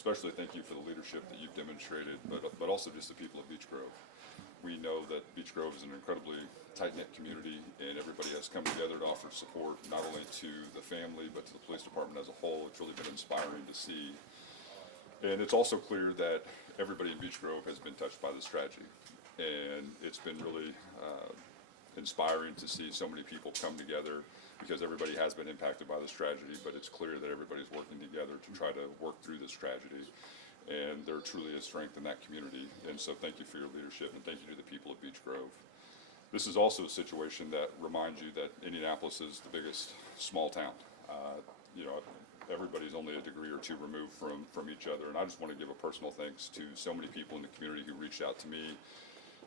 especially thank you for the leadership that you've demonstrated, but also just the people of Beech Grove. We know that Beech Grove is an incredibly tight-knit community, and everybody has come together to offer support not only to the family but to the police department as a whole. It's really been inspiring to see. And it's also clear that everybody in Beech Grove has been touched by this tragedy, and it's been really inspiring to see so many people come together, because everybody has been impacted by this tragedy, but it's clear that everybody's working together to try to work through this tragedy. And there truly is strength in that community. And so thank you for your leadership, and thank you to the people of Beech Grove. This is also a situation that reminds you that Indianapolis is the biggest small town. Everybody's only a degree or two removed from each other. And I just want to give a personal thanks to so many people in the community who reached out to me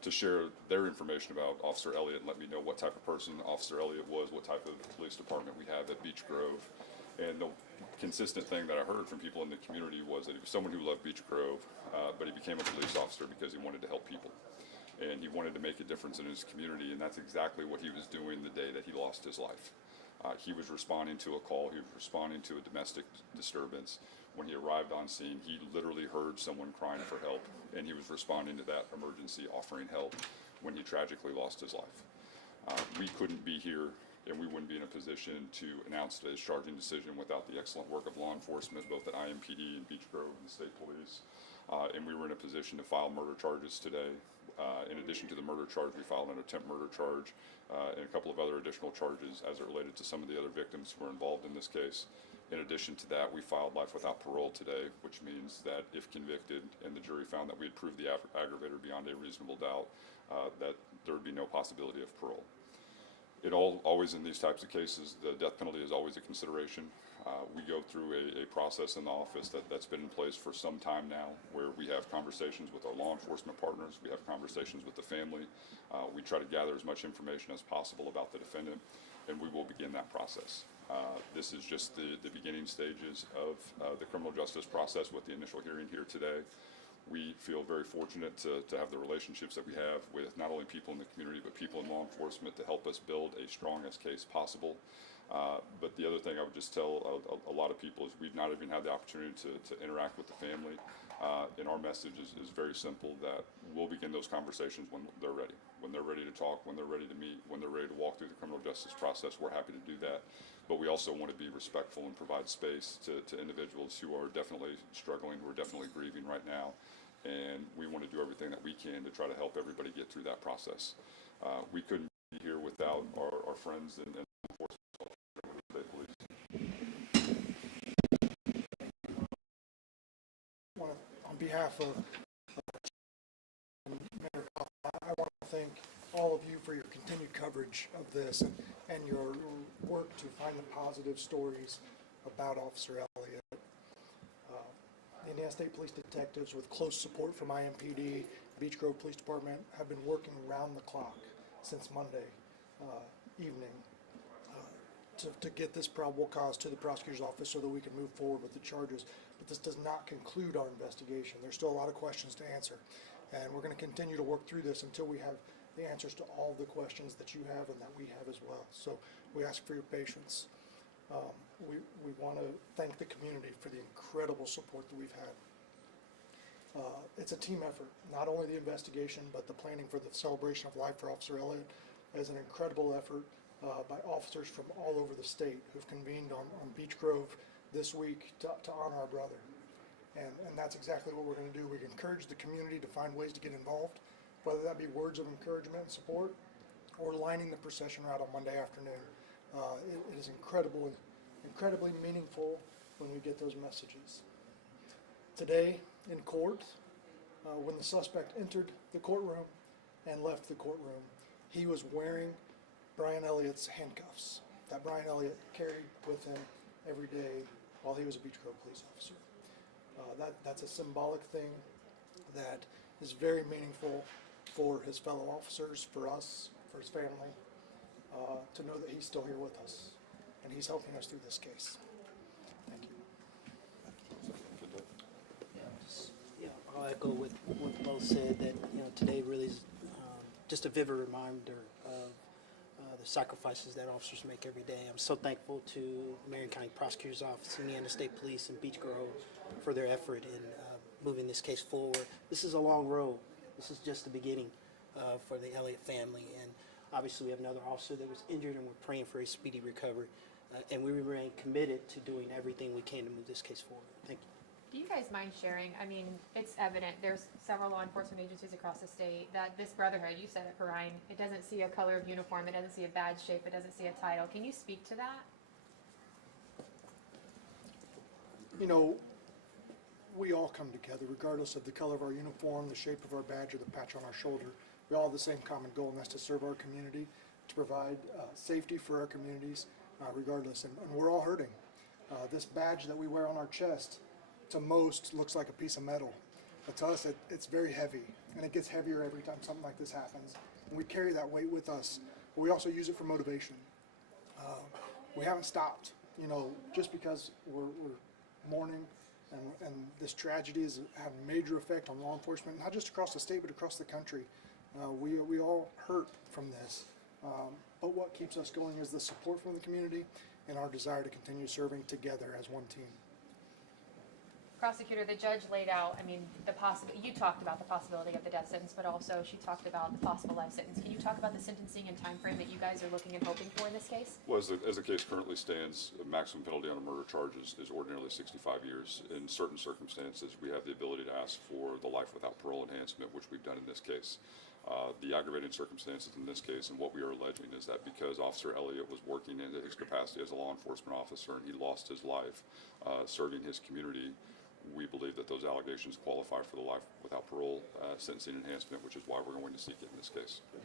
to share their information about Officer Elliott and let me know what type of person Officer Elliott was, what type of police department we have at Beech Grove. And the consistent thing that I heard from people in the community was that he was someone who loved Beech Grove, but he became a police officer because he wanted to help people. And he wanted to make a difference in his community, and that's exactly what he was doing the day that he lost his life. He was responding to a call, he was responding to a domestic disturbance. When he arrived on scene, he literally heard someone crying for help, and he was responding to that emergency, offering help when he tragically lost his life. We couldn't be here, and we wouldn't be in a position to announce today's charging decision without the excellent work of law enforcement, both at IMPD and Beech Grove and the state police. And we were in a position to file murder charges today. In addition to the murder charge, we filed an attempt murder charge and a couple of other additional charges as it related to some of the other victims who were involved in this case. In addition to that, we filed life without parole today, which means that if convicted and the jury found that we had proved the aggravator beyond a reasonable doubt, that there would be no possibility of parole. Always in these types of cases, the death penalty is always a consideration. We go through a process in the office that's been in place for some time now, where we have conversations with our law enforcement partners, we have conversations with the family, we try to gather as much information as possible about the defendant, and we will begin that process. This is just the beginning stages of the criminal justice process with the initial hearing here today. We feel very fortunate to have the relationships that we have with not only people in the community, but people in law enforcement to help us build a strongest case possible. But the other thing I would just tell a lot of people is we've not even had the opportunity to interact with the family. And our message is very simple, that we'll begin those conversations when they're ready. When they're ready to talk, when they're ready to meet, when they're ready to walk through the criminal justice process, we're happy to do that. But we also want to be respectful and provide space to individuals who are definitely struggling, who are definitely grieving right now. And we want to do everything that we can to try to help everybody get through that process. We couldn't be here without our friends and enforcement state police. On behalf of Mayor Cobb, I want to thank all of you for your continued coverage of this and your work to find the positive stories about Officer Elliott. The Indiana State Police detectives, with close support from IMPD, Beech Grove Police Department, have been working around the clock since Monday evening to get this probable cause to the prosecutor's office so that we can move forward with the charges. But this does not conclude our investigation. There's still a lot of questions to answer, and we're going to continue to work through this until we have the answers to all the questions that you have and that we have as well. So we ask for your patience. We want to thank the community for the incredible support that we've had. It's a team effort, not only the investigation, but the planning for the celebration of life for Officer Elliott is an incredible effort by officers from all over the state who've convened on Beech Grove this week to honor our brother. And that's exactly what we're going to do. We encourage the community to find ways to get involved, whether that be words of encouragement and support or lining the procession route on Monday afternoon. It is incredibly meaningful when we get those messages. Today in court, when the suspect entered the courtroom and left the courtroom, he was wearing Brian Elliott's handcuffs that Brian Elliott carried with him every day while he was a Beech Grove police officer. That's a symbolic thing that is very meaningful for his fellow officers, for us, for his family, to know that he's still here with us and he's helping us through this case. Thank you. I'll echo what both said, that today really is just a vivid reminder of the the sacrifices that officers make every day. I'm so thankful to Marion County Prosecutor's Office, Indiana State Police, and Beech Grove for their effort in moving this case forward. This is a long road. This is just the beginning for the Elliott family. And obviously, we have another officer that was injured, and we're praying for a speedy recovery. And we remain committed to doing everything we can to move this case forward. Thank you. Do you guys mind sharing? I mean, it's evident, there's several law enforcement agencies across the state that this brotherhood, you said it, Ryan, it doesn't see a color of uniform, it doesn't see a badge shape, it doesn't see a title. Can you speak to that? You know, we all come together regardless of the color of our uniform, the shape of our badge, or the patch on our shoulder. We all have the same common goal, and that's to serve our community, to provide safety for our communities, regardless. And we're all hurting. This badge that we wear on our chest, to most, looks like a piece of metal. But to us, it's very heavy, and it gets heavier every time something like this happens. And we carry that weight with us, but we also use it for motivation. We haven't stopped, you know, just because we're mourning, and this tragedy has had a major effect on law enforcement, not just across the state, but across the country. We all hurt from this. But what keeps us going is the support from the community and our desire to continue serving together as one team. Prosecutor, the judge laid out, I mean, you talked about the possibility of the death sentence, but also she talked about the possible life sentence. Can you talk about the sentencing and time frame that you guys are looking and hoping for in this case? Well, as the case currently stands, the maximum penalty on a murder charge is ordinarily 65 years. In certain circumstances, we have the ability to ask for the life without parole enhancement, which we've done in this case. The aggravating circumstances in this case, and what we are alleging, is that because Officer Elliott was working in his capacity as a law enforcement officer and he lost his life serving his community, we believe that those allegations qualify for the life without parole sentencing enhancement, which is why we're going to seek it in this case. But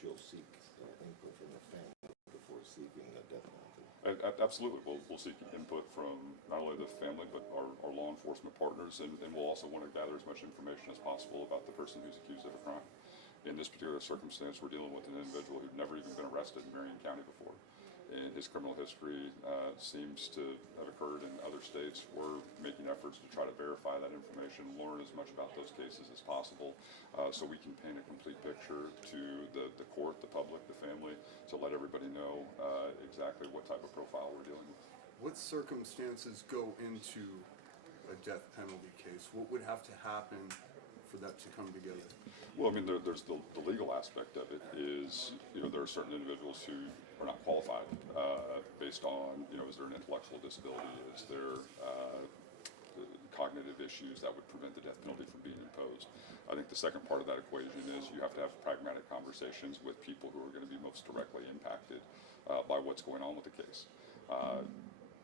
you'll seek input from the family before seeking the death penalty. Absolutely. We'll seek input from not only the family, but our law enforcement partners, and we'll also want to gather as much information as possible about the person who's accused of a crime. In this particular circumstance, we're dealing with an individual who'd never even been arrested in Marion County before. And his criminal history seems to have occurred in other states. We're making efforts to try to verify that information, learn as much about those cases as possible, so we can paint a complete picture to the court, the public, the family, to let everybody know exactly what type of profile we're dealing with. What circumstances go into a death penalty case? What would have to happen for that to come together? Well, I mean, there's the legal aspect of it is, you know, there are certain individuals who are not qualified based on, you know, is there an intellectual disability? Is there cognitive issues that would prevent the death penalty from being imposed? I think the second part of that equation is you have to have pragmatic conversations with people who are going to be most directly impacted by what's going on with the case.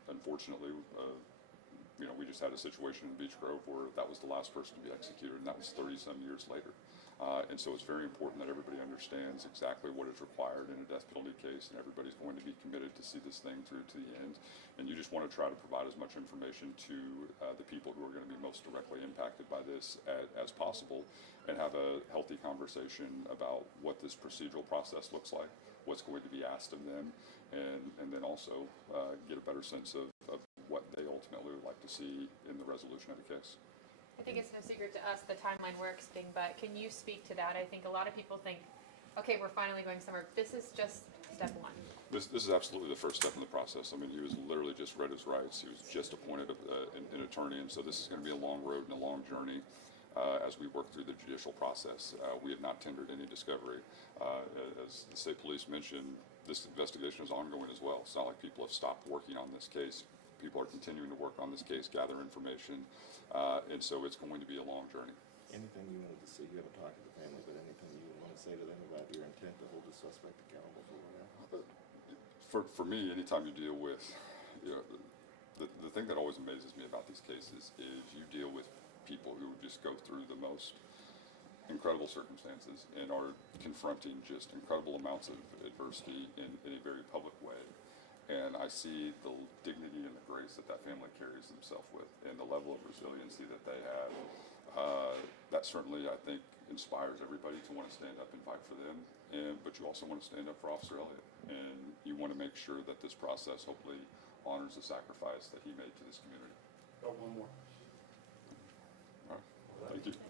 Unfortunately, you know, we just had a situation in Beech Grove where that was the last person to be executed, and that was 30-some years later. And so it's very important that everybody understands exactly what is required in a death penalty case, and everybody's going to be committed to see this thing through to the end. And you just want to try to provide as much information to the people who are going to be most directly impacted by this as possible, and have a healthy conversation about what this procedural process looks like, what's going to be asked of them, and then also get a better sense of what they ultimately would like to see in the resolution of the case. I think it's no secret to us the timeline we're expecting, but can you speak to that? I think a lot of people think, okay, we're finally going somewhere. This is just step one. This is absolutely the first step in the process. I mean, he was literally just read his rights. He was just appointed an attorney, and so this is going to be a long road and a long journey as we work through the judicial process. We have not tendered any discovery. As the state police mentioned, this investigation is ongoing as well. It's not like people have stopped working on this case. People are continuing to work on this case, gather information, and so it's going to be a long journey. Anything you wanted to say, you haven't talked to the family, but anything you would want to say to them about your intent to hold the suspect accountable for whatever? For me, anytime you deal with, you know, the thing that always amazes me about these cases is you deal with people who just go through the most incredible circumstances and are confronting just incredible amounts of adversity in a very public way. And I see the dignity and the grace that family carries themselves with, and the level of resiliency that they have. That certainly, I think, inspires everybody to want to stand up and fight for them. But you also want to stand up for Officer Elliott, and you want to make sure that this process hopefully honors the sacrifice that he made to this community. Oh, one more. All right. Thank you.